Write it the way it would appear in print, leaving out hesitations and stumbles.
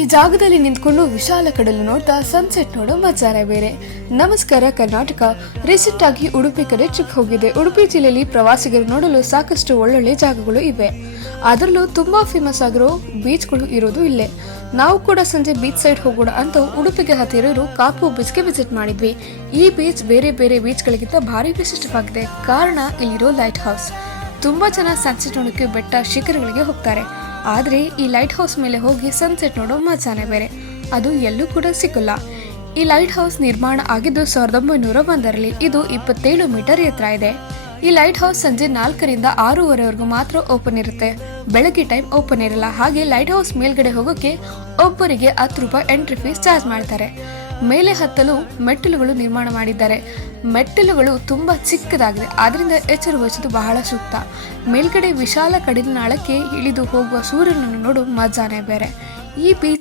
ಈ ಜಾಗದಲ್ಲಿ ನಿಂತ್ಕೊಂಡು ವಿಶಾಲ ಕಡಲು ನೋಡ್ತಾ ಸನ್ಸೆಟ್ ನೋಡೋ ಮಜಾನೇ ಬೇರೆ. ನಮಸ್ಕಾರ ಕರ್ನಾಟಕ. ರೀಸೆಂಟ್ ಆಗಿ ಉಡುಪಿ ಕಡೆ ಟ್ರಿಪ್ ಹೋಗಿದೆ. ಉಡುಪಿ ಜಿಲ್ಲೆಯಲ್ಲಿ ಪ್ರವಾಸಿಗರು ನೋಡಲು ಸಾಕಷ್ಟು ಒಳ್ಳೊಳ್ಳೆ ಜಾಗಗಳು ಇವೆ. ಅದರಲ್ಲೂ ತುಂಬಾ ಫೇಮಸ್ ಆಗಿರೋ ಬೀಚ್ಗಳು ಇರೋದು ಇಲ್ಲೇ. ನಾವು ಕೂಡ ಸಂಜೆ ಬೀಚ್ ಸೈಡ್ ಹೋಗೋಣ ಅಂತ ಉಡುಪಿಗೆ ಹತ್ತಿರ ಇರೋ ಕಾಪು ಬೀಚ್ಗೆ ವಿಸಿಟ್ ಮಾಡಿದ್ವಿ. ಈ ಬೀಚ್ ಬೇರೆ ಬೇರೆ ಬೀಚ್ಗಳಿಗಿಂತ ಭಾರಿ ವಿಶಿಷ್ಟವಾಗಿದೆ. ಕಾರಣ ಇಲ್ಲಿರೋ ಲೈಟ್ ಹೌಸ್. ತುಂಬಾ ಜನ ಸನ್ಸೆಟ್ ನೋಡೋಕೆ ಬೆಟ್ಟ ಶಿಖರಗಳಿಗೆ ಹೋಗ್ತಾರೆ. ಆದ್ರೆ ಈ ಲೈಟ್ ಹೌಸ್ ಮೇಲೆ ಹೋಗಿ ಸನ್ಸೆಟ್ ನೋಡೋ ಮಜಾನೇ ಬೇರೆ. ಅದು ಎಲ್ಲೂ ಕೂಡ ಸಿಗಲ್ಲ. ಈ ಲೈಟ್ ಹೌಸ್ ನಿರ್ಮಾಣ ಆಗಿದ್ದು 1901ರಲ್ಲಿ. ಇದು 27 ಮೀಟರ್ ಎತ್ತರ ಇದೆ. ಈ ಲೈಟ್ ಹೌಸ್ ಸಂಜೆ 4ರಿಂದ 6:30ವರೆಗೂ ಮಾತ್ರ ಓಪನ್ ಇರುತ್ತೆ. ಬೆಳಗ್ಗೆ ಟೈಮ್ ಓಪನ್ ಇರಲ್ಲ. ಹಾಗೆ ಲೈಟ್ ಹೌಸ್ ಮೇಲ್ಗಡೆ ಹೋಗೋಕೆ ಒಬ್ಬರಿಗೆ 10 ರೂಪಾಯಿ ಎಂಟ್ರಿ ಫೀಸ್ ಚಾರ್ಜ್ ಮಾಡ್ತಾರೆ. ಮೇಲೆ ಹತ್ತಲು ಮೆಟ್ಟಿಲುಗಳು ನಿರ್ಮಾಣ ಮಾಡಿದ್ದಾರೆ. ಮೆಟ್ಟಿಲುಗಳು ತುಂಬಾ ಚಿಕ್ಕದಾಗಿದೆ. ಆದ್ರಿಂದ ಎಚ್ಚರ ವಹಿಸುವುದು ಬಹಳ ಸೂಕ್ತ. ಮೇಲ್ಗಡೆ ವಿಶಾಲ ಕಡಲಿನಾಳಕ್ಕೆ ಇಳಿದು ಹೋಗುವ ಸೂರ್ಯನನ್ನು ನೋಡು ಮಜಾನೇ ಬೇರೆ. ಈ ಬೀಚ್